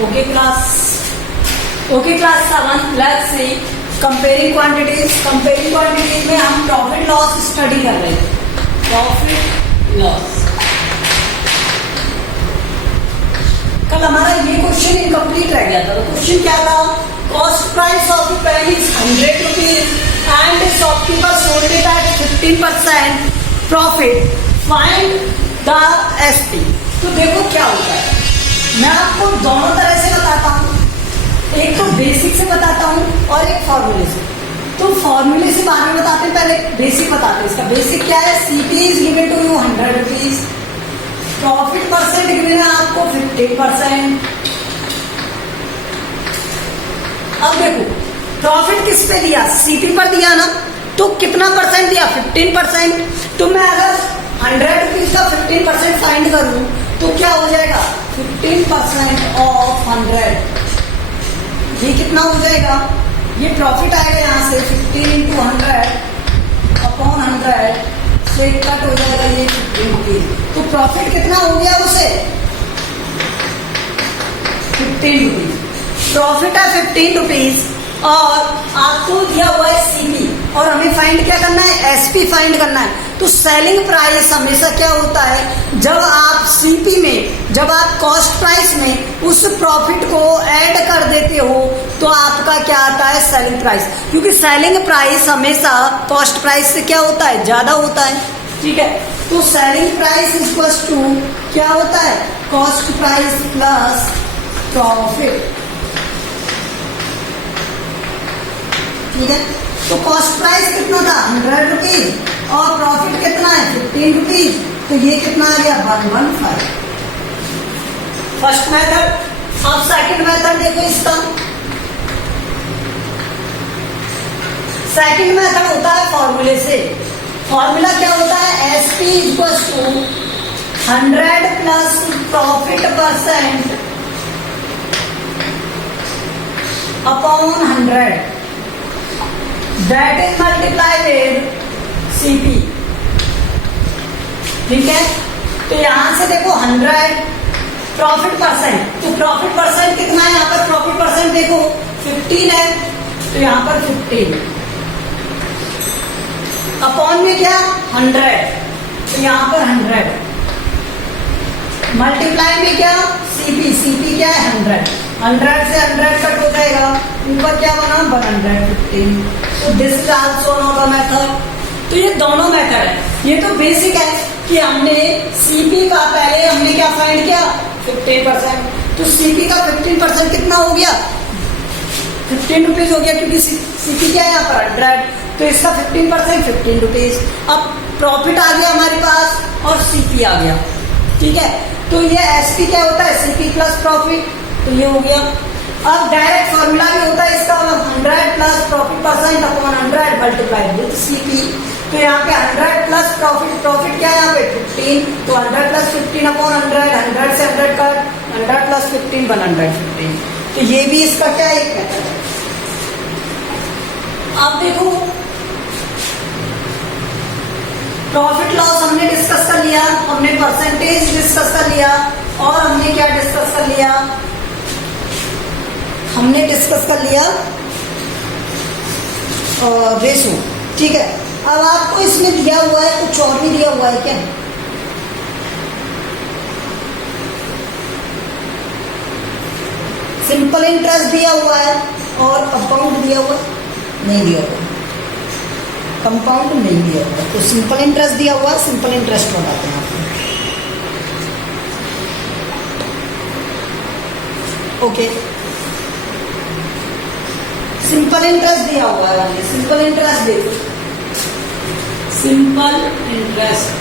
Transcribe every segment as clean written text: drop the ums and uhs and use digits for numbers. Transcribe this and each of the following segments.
Okay class 7 let's see comparing quantities में हम profit loss study कर रहे थे। प्रॉफिट लॉस कल हमारा ये क्वेश्चन इनकम्प्लीट रह गया था। तो क्वेश्चन क्या था? Cost price of the pen is 100 rupees and shopkeeper sold it at 15% profit, find the SP. तो देखो क्या होता है, मैं आपको दोनों तरह से बताता हूँ, एक तो बेसिक से बताता हूँ और एक फॉर्मूले से। तो फॉर्मूले से बाद में बताते हैं, पहले बेसिक बताते हैं। इसका बेसिक क्या है? CP is given to you 100 rupees, profit percent given है आपको 50%। अब देखो प्रॉफिट किस पे दिया? सीपी पर दिया ना, तो कितना परसेंट दिया? 15%। तो मैं अगर 100 रुपीज का 15% फाइंड करूं तो क्या हो जाएगा? 15% ऑफ 100, ये कितना हो जाएगा? ये प्रॉफिट आएगा यहाँ से 15 इंटू 100 अपॉन 100 से कट हो जाएगा ये 15 रुपीज। तो प्रॉफिट कितना हो गया उसे? 15 रुपीज। प्रॉफिट है 15 रुपीज और आपको दिया हुआ है सीपी और हमें फाइंड क्या करना है? एसपी फाइंड करना है। तो सेलिंग प्राइस हमेशा क्या होता है? जब आप सीपी में, जब आप कॉस्ट प्राइस में उस प्रॉफिट को ऐड कर देते हो तो आपका क्या आता है? Selling price. क्योंकि सेलिंग प्राइस हमेशा कॉस्ट प्राइस से क्या होता है? ज्यादा होता है। ठीक है, तो सेलिंग प्राइस इक्वल टू क्या होता है? Cost price plus profit. ठीक है, तो कॉस्ट प्राइस कितना था? 100 रुपीज और प्रॉफिट कितना है? 15 रुपीज। तो ये कितना आ गया? 115। First method. अब सेकंड मेथड देखो इसका। सेकंड मेथड होता है फॉर्मूले से। फॉर्मूला क्या होता है? SP equal to 100 plus profit percent upon 100 that is multiply with CP। ठीक है, तो यहां से देखो 100 प्रॉफिट परसेंट, तो प्रॉफिट परसेंट कितना है यहाँ पर? प्रॉफिट परसेंट देखो 15 है, तो यहाँ पर 15 अपॉन में क्या? 100, तो यहाँ पर 100 मल्टीप्लाई में क्या? सीपी क्या है? 100 से 100 कट हो जाएगा, ऊपर क्या बना? 115। तो this is also another method. तो ये दोनों मेथड है। ये तो बेसिक है कि हमने सीपी का पहले हमने क्या फाइंड किया? 15%। तो सीपी का 15% कितना हो गया? 15 रुपीज हो गया, क्योंकि सीपी क्या है यहाँ पर? 100। तो इसका 15% 15 रुपीज। अब प्रॉफिट आ गया हमारे पास और सीपी आ गया। ठीक है, तो ये एसपी क्या होता है? CP plus profit. तो ये हो गया। अब डायरेक्ट फॉर्मूला भी होता है इसका, 100 plus profit percent upon 100 multiplied with CP. तो यहाँ पे 100 प्लस प्रॉफिट क्या है यहाँ पे? 15। तो 100 प्लस 15 अपॉन 100 से 100 कट, 100 प्लस 15 115। तो ये भी इसका क्या एक मेथड है। अब देखो प्रॉफिट लॉस हमने डिस्कस कर लिया, हमने परसेंटेज डिस्कस कर लिया और हमने क्या डिस्कस कर लिया? हमने डिस्कस कर लिया रेशो। ठीक है, अब आपको इसमें दिया हुआ है, कुछ और भी दिया हुआ है क्या? सिंपल इंटरेस्ट दिया हुआ है और कंपाउंड दिया हुआ नहीं दिया हुआ, कंपाउंड नहीं दिया हुआ। तो सिंपल इंटरेस्ट दिया हुआ, सिंपल इंटरेस्ट बताते हैं आपको। ओके, सिंपल इंटरेस्ट दिया हुआ है, हमने सिंपल इंटरेस्ट देखो। सिंपल इंटरेस्ट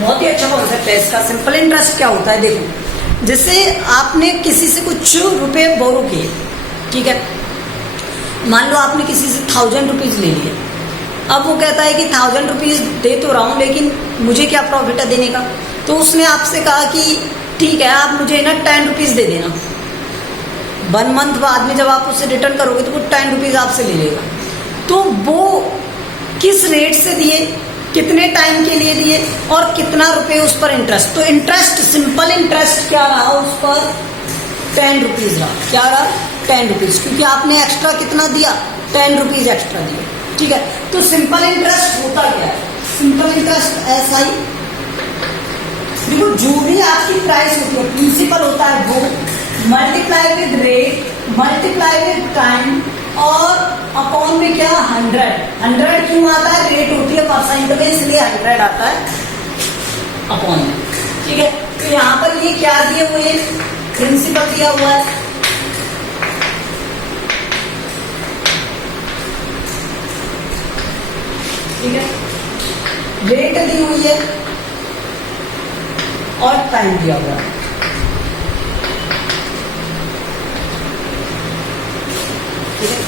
बहुत ही अच्छा कॉन्सेप्ट है इसका। सिंपल इंटरेस्ट क्या होता है? देखो, जैसे आपने किसी से कुछ रुपए बोरो किए, ठीक है, मान लो आपने किसी से 1000 रुपीज ले लिए। अब वो कहता है कि 1000 रुपीज दे तो रहा हूं, लेकिन मुझे क्या प्रॉफिट है देने का? तो उसने आपसे कहा कि ठीक है, आप मुझे ना 10 रुपीज दे देना। 1 मंथ बाद में जब आप उसे रिटर्न करोगे तो वो 10 रुपीज आपसे ले लेगा। तो वो किस रेट से दिए, कितने टाइम के लिए दिए और कितना रुपए उस पर इंटरेस्ट। तो इंटरेस्ट, सिंपल इंटरेस्ट क्या रहा उस पर, 10 रुपीज रहा। क्या रहा, 10 रुपीज, क्योंकि आपने एक्स्ट्रा कितना दिया, 10 रुपीज एक्स्ट्रा दिए। ठीक है, तो सिंपल इंटरेस्ट होता क्या है, सिंपल इंटरेस्ट ऐसा ही, देखो जो भी आपकी प्राइस होती है, प्रिंसिपल होता है वो multiply with rate, multiply with time और अपॉन में क्या 100 क्यों आता है, रेट होती है परसेंट में इसलिए 100 आता है अपॉन में। ठीक है, तो यहाँ पर ये क्या दिए हुए, प्रिंसिपल दिया हुआ है। ठीक है, रेट दी हुई है और टाइम दिया हुआ है। ठीक है,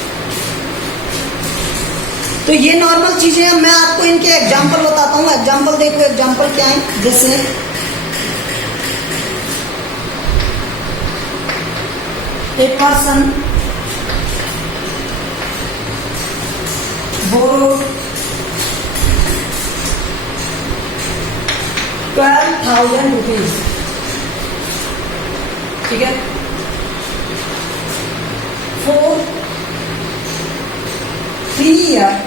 तो ये नॉर्मल चीजें हैं। मैं आपको इनके एग्जांपल बताता हूँ। एग्जांपल देखो, एग्जांपल क्या है, जैसे एक पर्सन borrowed 12,000 रुपीज। ठीक है, for 3 years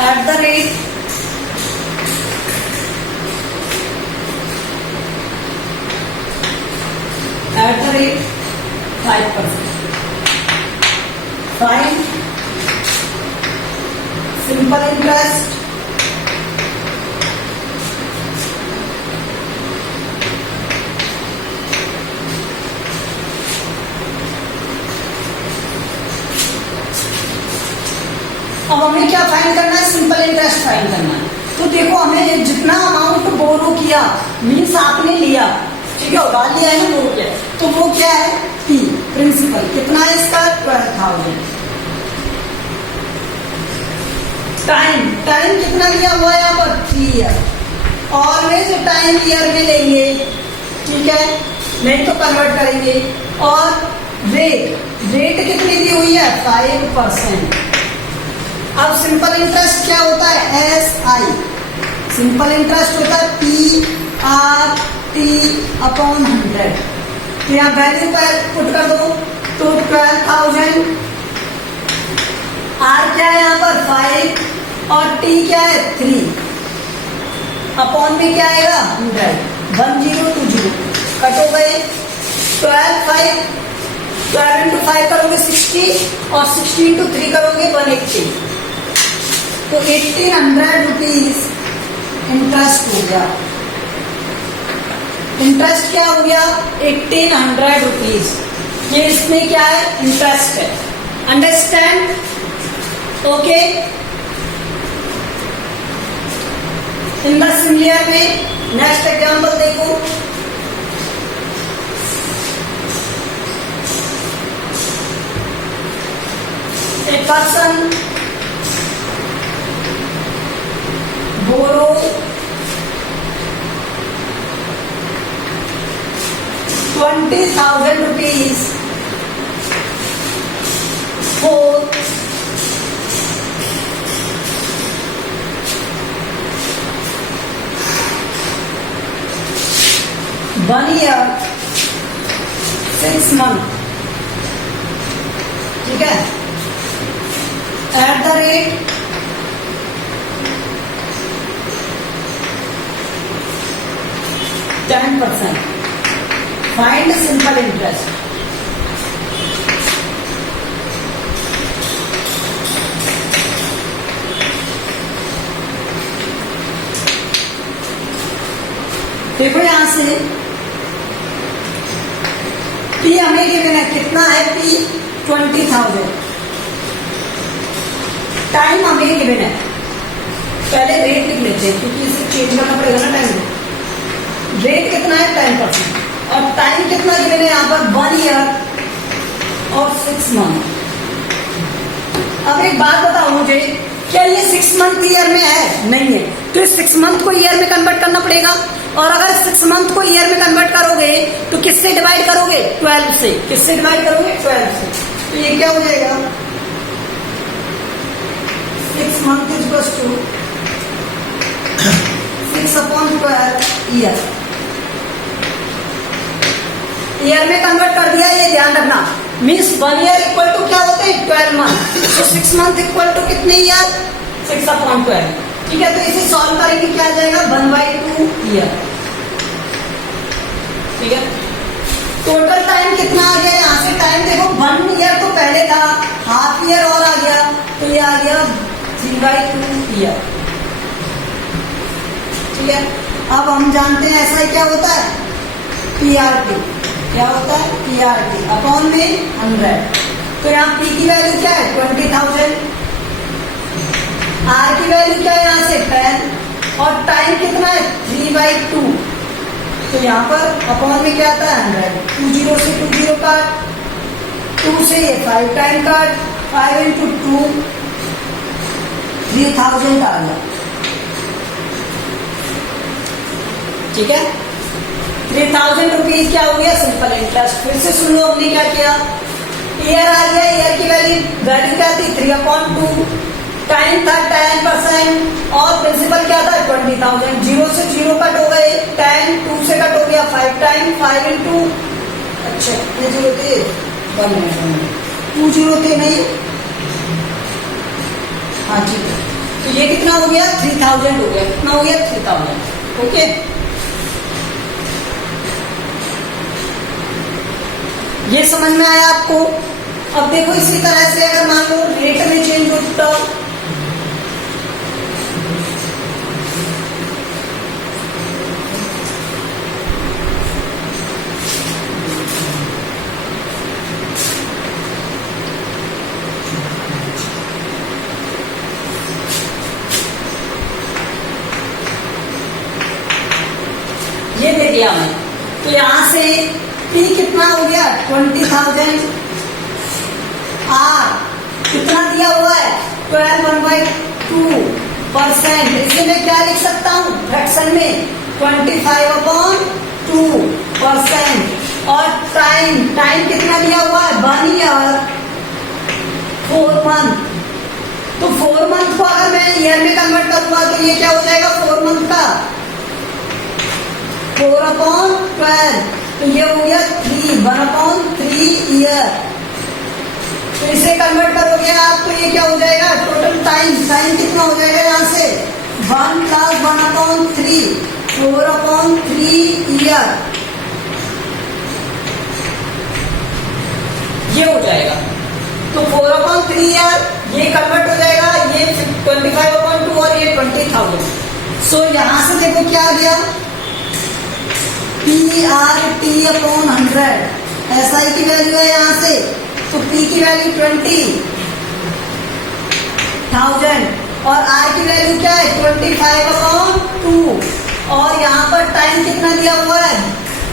at the rate at the rate 5%. Find simple interest अब हमें क्या फाइंड करना है, सिंपल इंटरेस्ट फाइंड करना है। तो देखो हमें जितना अमाउंट बोरो किया मीन्स आपने लिया, ठीक है, उधार लिया है ना, बोरो किया, तो वो क्या है, P प्रिंसिपल। कितना है इसका, 12,000। टाइम, टाइम कितना लिया हुआ है यहाँ पर, 3 ईयर। ऑलवेज टाइम ईयर में लेंगे, ठीक है, नहीं तो कन्वर्ट करेंगे। और रेट, रेट कितनी दी हुई है, 5%। अब सिंपल इंटरेस्ट क्या होता है, SI। सिंपल इंटरेस्ट होता है PRT अपॉन 100। तो यहाँ वैल्यू पर पुट कर दो, तो 12,000, R क्या है यहाँ पर 5 और T क्या है 3, अपॉन में क्या आएगा 100, 1020 कट हो गए। 12 इंटू 5 करोगे 60 और 60 इंटू 3 करोगे 180, तो 1800 रुपीज इंटरेस्ट हो गया। इंटरेस्ट क्या हो गया, 1800 रुपीज। ये इसमें क्या है, इंटरेस्ट है। Understand, okay. In the similar में नेक्स्ट एग्जांपल देखो, a person borrow 20,000 rupees for 1 year 6 months। ठीक है, at the rate 10%। Find simple interest। देखो यहां से P हमें गिवन है, कितना है P 20,000। टाइम हमें गिवन है, पहले रेट लिख लेते हैं क्योंकि इसे चेंज करना पड़ेगा ना टाइम। रेट कितना है 10% और टाइम कितना गिवन है यहाँ पर 1 ईयर और 6 मंथ। अब एक बात बताओ मुझे, क्या ये 6 मंथ ईयर में है, नहीं है, तो इस 6 मंथ को ईयर में कन्वर्ट करना पड़ेगा। और अगर 6 मंथ को ईयर में कन्वर्ट करोगे तो किससे डिवाइड करोगे? 12 से। किससे डिवाइड करोगे? 12 से। तो ये क्या हो जाएगा? 6 month is equal to 6/12 year. Year में कन्वर्ट कर दिया, ये ध्यान रखना। मीन्स 1 ईयर इक्वल टू क्या होते हैं? 12 मंथ। तो 6 मंथ इक्वल टू कितने ईयर? 6/12। ठीक है, तो इसे सॉल्व करेंगे, क्या आ जाएगा? 1/2 ईयर। ठीक है, टोटल टाइम कितना आ गया? यहाँ से टाइम देखो, 1 ईयर तो पहले था, हाफ ईयर और आ गया, तो ये आ गया 3/2 ईयर। ठीक है, अब हम जानते हैं ऐसा क्या होता है? PRT। क्या होता है? PRT अपॉन में 100। तो यहाँ P की वैल्यू क्या है? 20,000। R की वैल्यू क्या है? यहाँ से 10। और टाइम कितना है? 3/2। तो यहाँ पर अपॉन में क्या आता है? 100। 2 0 से 2 0 काट, 2 से ये 5 टाइम काट, 5 into 2 3000 आ गया। ठीक है, 3000 रुपीज क्या हो गया? Simple interest. फिर से सुन लो, हमने क्या किया? ईयर आ गया, ईयर की वैल्यू क्या थी? 3/2। टाइम था 10% और प्रिंसिपल क्या था? 20,000। 0 से 0 कट हो गए, 10, 2 से कट हो गया 5 टाइम, 5 into, अच्छा ये 0 थे, 1 मिनट, 2 0 थे नहीं, हाँ ठीक है। तो ये कितना हो गया? 3000 हो गया। कितना हो गया? 3000। ओके, ये समझ में आया आपको? अब देखो इसी तरह से अगर मान लो रेट में चेंज होता, ये दे दिया मैं, तो यहां से P कितना हो गया? 20,000। R कितना दिया हुआ है? 12/2%। इसे मैं क्या लिख सकता हूँ फ्रैक्शन में? 25/2%। और टाइम कितना दिया हुआ है? 1 ईयर 4 मंथ। तो 4 मंथ को अगर मैं ईयर में कन्वर्ट करूंगा तो ये क्या हो जाएगा? 4 मंथ का 4/12। तो ये हो गया 1/3 ईयर। तो इसे कन्वर्ट करोगे आप तो ये क्या हो जाएगा? टोटल टाइम कितना हो जाएगा? यहाँ से 1 + 1/3, 4/3 ईयर। ये हो जाएगा। तो 4/3 ईयर ये कन्वर्ट हो जाएगा, ये 25/2 और ये 20,000। सो यहाँ से देखो क्या आ गया? PRT/100। SI की वैल्यू है यहाँ से, तो P की वैल्यू 20,000 और R की वैल्यू क्या है? 25/2 और यहाँ पर टाइम कितना दिया हुआ है?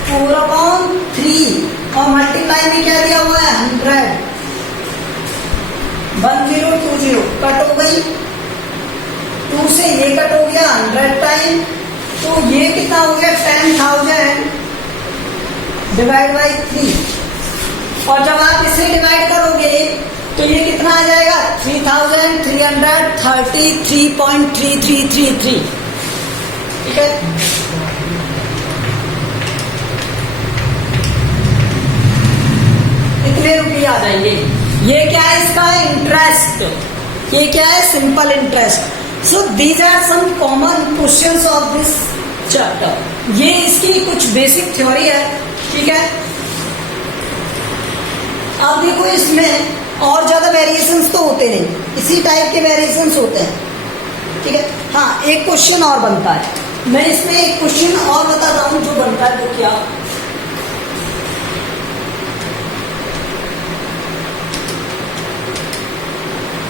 4/3 और मल्टीप्लाई में क्या दिया हुआ है? 100। 1020 कट हो गई, 2 से ये कट हो गया 100 टाइम, तो ये कितना हो गया? 10,000 डिवाइड बाई 3। और जब आप इसे डिवाइड करोगे तो ये कितना आ जाएगा? 3,333.3333। ठीक है, इतने रुपये आ जाएंगे। ये क्या है? इसका इंटरेस्ट। ये क्या है? Simple interest. So these are some common questions of this chapter. ये इसकी कुछ बेसिक थ्योरी है। ठीक है, अब देखो इसमें और ज्यादा वेरिएशंस तो होते नहीं, इसी टाइप के वेरिएशंस होते हैं। ठीक है, हाँ एक क्वेश्चन और बनता है, मैं इसमें एक क्वेश्चन और बताता हूं जो बनता है। तो क्या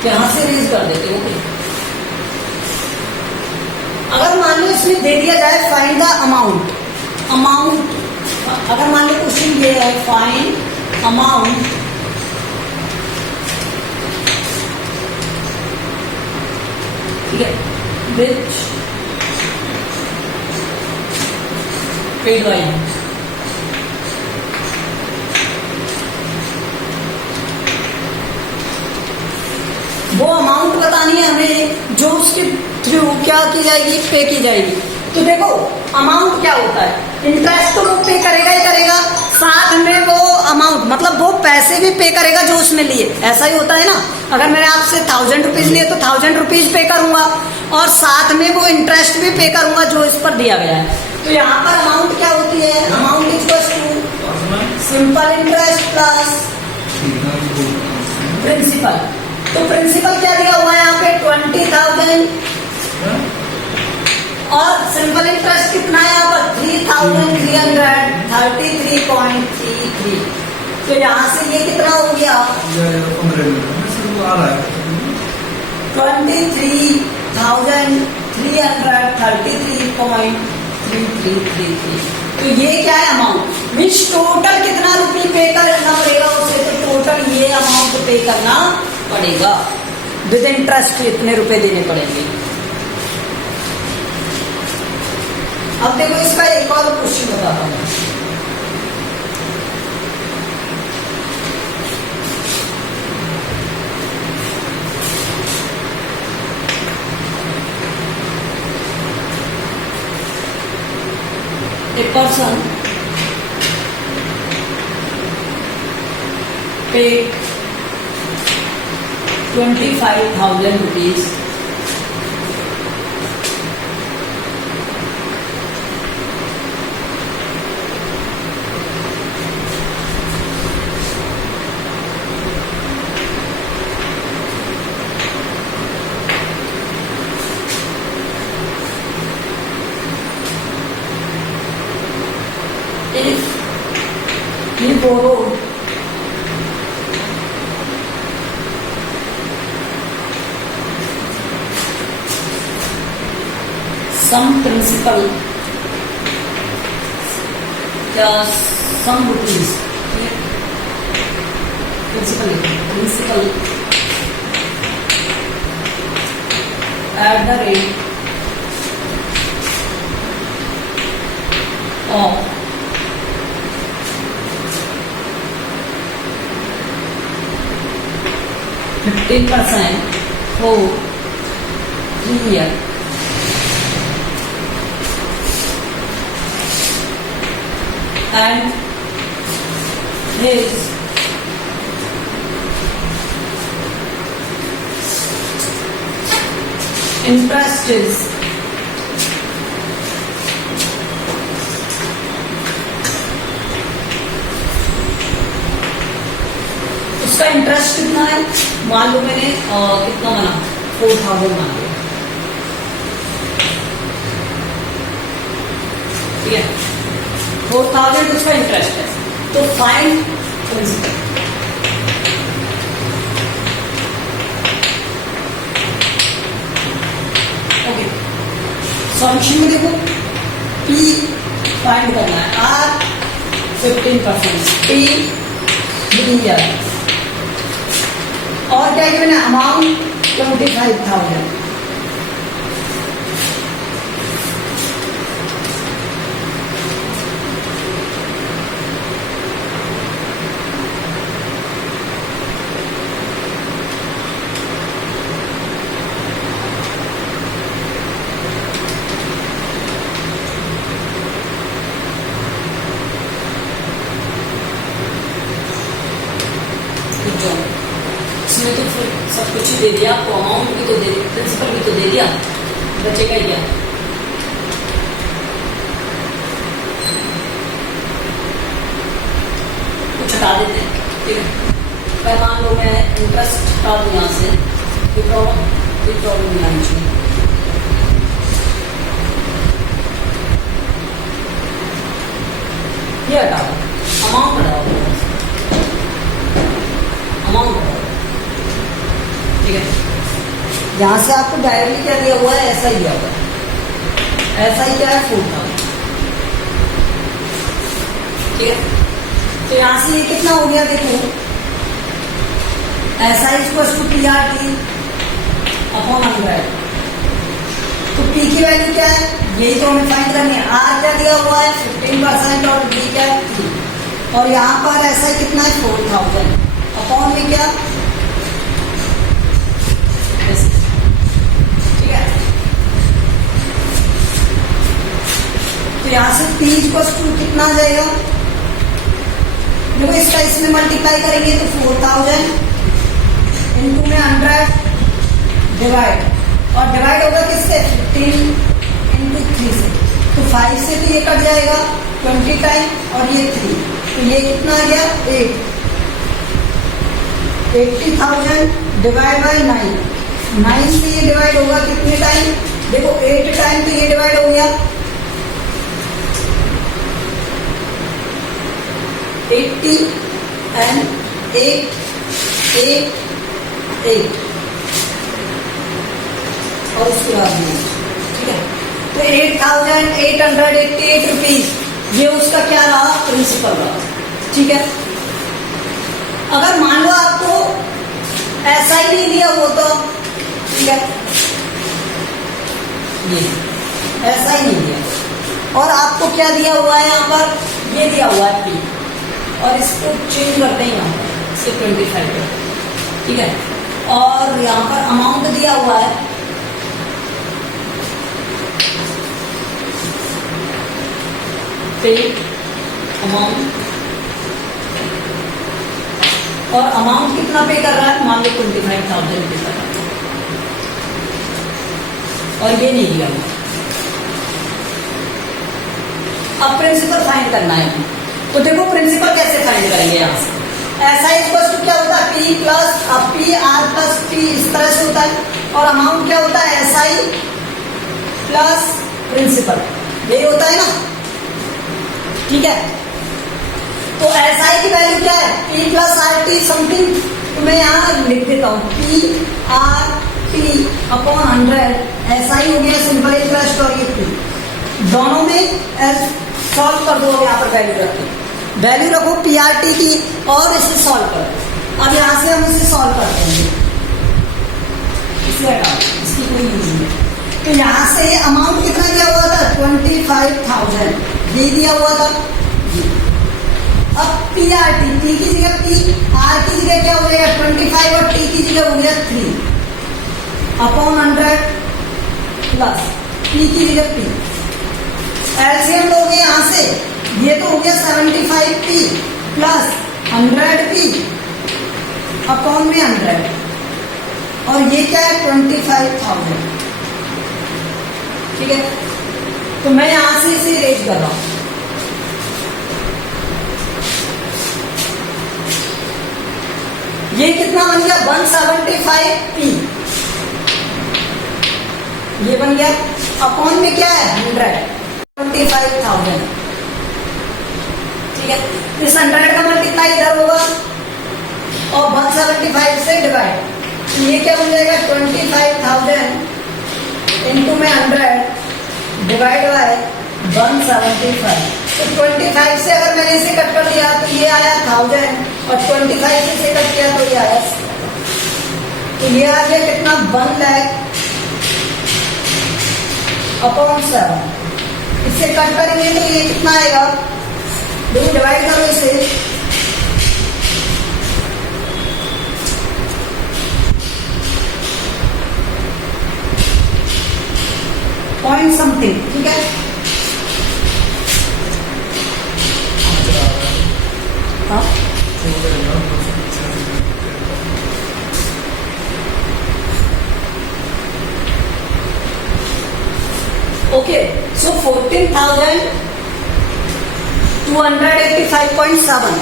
यहां से रेज कर देते हो? अगर मान लो इसमें दे दिया जाए फाइंड द अमाउंट, अगर मान लो क्वेश्चन ये है फाइंड अमाउंट ठीक है विच पेड बाई। वो अमाउंट बतानी है हमें जो उसके थ्रू क्या की जाएगी, पे की जाएगी। तो देखो अमाउंट क्या होता है, इंटरेस्ट तो वो पे करेगा ही करेगा, साथ में वो अमाउंट मतलब वो पैसे भी पे करेगा जो उसमें लिए। ऐसा ही होता है ना, अगर मैंने आपसे 1000 रुपीज लिए तो 1000 रुपीज पे करूंगा और साथ में वो इंटरेस्ट भी पे करूंगा जो इस पर दिया गया है। तो यहाँ पर अमाउंट क्या होती है, amount equals to simple interest plus principal. तो प्रिंसिपल क्या दिया हुआ है यहाँ पे 20,000 और सिंपल इंटरेस्ट कितना है यहाँ पर 3,333.33। तो यहाँ से ये कितना हो गया 23,333.3333। तो ये क्या है अमाउंट, मीन्स टोटल कितना रुपये पे करना पड़ेगा उसे, तो टोटल ये अमाउंट पे करना पड़ेगा विद इंटरेस्ट, इतने रुपए देने पड़ेंगे। अब देखो इसका एक और क्वेश्चन बताता हूं। A person paid 25,000 rupees if he borrowed some principal some rupees, principal at the rate of 15% for 3 years, and his interest is उसका इंटरेस्ट कितना है, मान लो मैंने कितना बना 4,000 बना लिया, ठीक है 4,000 उसका इंटरेस्ट है। तो फाइंड प्रिंसिपल, ओके सॉल्यूशन में देखो P फाइंड करना है, R 15%, P 3 ईयर और क्या गिवन है अमाउंट 25,000। इसमें तो फिर सब कुछ ही दे दिया आपको, अमाउंट भी तो दे दिया, प्रिंसिपल भी तो दे दिया, बचेगा ही क्या। कुछ हटा देते हैं, ठीक है पर मान लो मैं इंटरेस्ट हटा दूँ यहाँ से, कोई प्रॉब्लम नहीं आनी चाहिए। ये हटा दो, अमाउंट हटाओ, अमाउंट हटाओ, ठीक है यहाँ से आपको डायरेक्टली क्या दिया हुआ है, ऐसा ही दिया हुआ है, ऐसा ही क्या है 4,000, ठीक है। तो यहाँ से ये कितना हो गया देखो, ऐसा इक्वल्स टू PRT अपॉन 100। तो पी की वैल्यू क्या है, यही तो हमें फाइंड करनी है। आर क्या दिया हुआ है 15% और डी क्या है 3, और यहाँ पर ऐसा कितना है 4000 अपॉन में क्या, ठीक है। तो यहाँ से P = कितना आ जाएगा, देखो इसका इसमें मल्टीप्लाई करेंगे तो 4000 इनटू में 100 डिवाइड, और डिवाइड होगा किससे 15 इंटू 3 से, तो 5 से तो ये कट जाएगा 20 टाइम और ये 3, तो ये कितना आ गया 8, 80,000 डिवाइड बाई 9 से ये डिवाइड होगा कितने टाइम, देखो 8 टाइम तो ये डिवाइड हो गया 80 एंड 8 और उसके बाद में, ठीक है। तो 8,888 रुपीज ये उसका क्या रहा, प्रिंसिपल रहा, ठीक है। अगर मान लो आपको ऐसा ही नहीं दिया वो तो, ठीक है, ये ऐसा ही नहीं दिया, और आपको क्या दिया हुआ है यहाँ पर, ये दिया हुआ है P, और इसको चेंज करते हैं यहाँ पर से 25 है, ठीक है, और यहाँ पर अमाउंट दिया हुआ है पे अमाउंट, और अमाउंट कितना पे कर रहा है, मान लो 25,000 पे कर रहा है, और ये नहीं दिया हुआ। अब प्रिंसिपल फाइंड करना है, तो देखो प्रिंसिपल कैसे फाइंड करेंगे यहाँ से, ऐसा इक्वल क्या होता है P plus P R plus P, इस तरह से होता है, और अमाउंट क्या होता है SI प्लस प्रिंसिपल, यही होता है ना, ठीक है। तो SI की वैल्यू क्या है P प्लस RT समथिंग, तो मैं यहाँ लिख देता हूँ P RT अपॉन 100, SI हो गया सिंपल इंटरेस्ट, और ये P दोनों में सॉल्व कर दो, यहाँ पर वैल्यू रखो PRT की और इसे सॉल्व करो। अब यहाँ से हम इसे सॉल्व करते हैं, इसे हटाओ, इसकी कोई यूज नहीं। तो यहाँ से अमाउंट कितना दिया हुआ था 25,000, ये दिया हुआ था। अब PRT, P की जगह P, R की जगह क्या हो गया 25 और T की जगह हो गया 3 अपॉन 100 प्लस P की जगह P, एलसीएम लोगे यहाँ से, ये तो हो गया 75P प्लस 100P अपॉन में 100, और ये क्या है 25,000, ठीक है। तो मैं यहां से इसे इरेज कर रहा हूं, ये कितना बन गया 175P, ये बन गया, अपॉन में क्या है 125,000, ठीक है। इस 100 का मल्टीप्लाई इधर होगा और 175 से डिवाइड, ये क्या बन जाएगा 25,000 इंटू में 100 डिवाइड बाय 175। तो 25 से अगर मैंने इसे कट कर दिया तो ये आया 1000, और 25 से इसे कट किया तो ये आया, तो ये आ गया कितना 1 लाख अपॉन 7। इससे कट करेंगे तो ये कितना आएगा, देखो डिवाइड करो इसे, पॉइंट समथिंग, ठीक है। हाँ ओके, सो 14,285.7,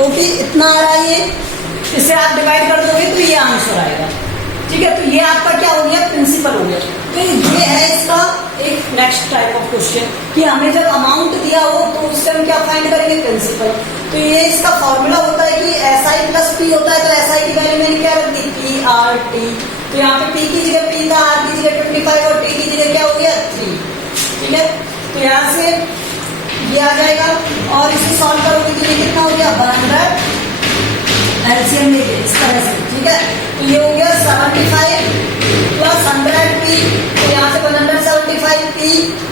ओके, इतना आ रहा है ये, इसे आप डिवाइड कर दोगे तो ये आंसर आएगा, ठीक है। तो ये आपका क्या हो गया प्रिंसिपल हो गया। तो ये है इसका एक नेक्स्ट टाइप ऑफ क्वेश्चन कि हमें जब अमाउंट दिया हो तो उससे हम क्या फाइंड करेंगे प्रिंसिपल। तो ये इसका फॉर्मूला होता है कि SI प्लस P होता है, तो SI की वैल्यू मैंने क्या रख दी PRT, तो यहाँ पे P की जगह P था, R की जगह 25 और T की जगह क्या हो गया 3, ठीक है। तो यहाँ से ये आ जाएगा और इसे सॉल्व करोगे तो ये कितना हो गया 100, एलसीएम लेके इस तरह से, ठीक है। तो ये हो गया 75 प्लस 100P, तो यहाँ से 175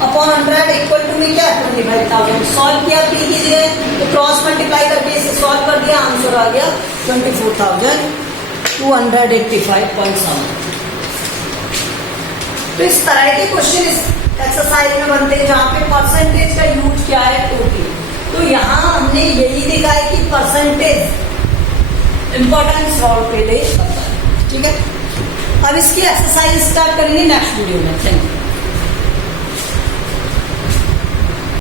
अपॉन 100 इक्वल टू में क्या 25,000। सॉल्व किया पी की जगह तो क्रॉस मल्टीप्लाई करके इसे सॉल्व कर दिया, आंसर आ गया 24,285.7। तो इस तरह के क्वेश्चन इस एक्सरसाइज में बनते हैं जहां पे परसेंटेज का यूज क्या है टोटल। तो यहाँ हमने यही देखा है कि परसेंटेज इंपॉर्टेंस रोल प्ले करता है। ठीक है, अब इसकी एक्सरसाइज स्टार्ट करेंगे नेक्स्ट वीडियो में। Thank you.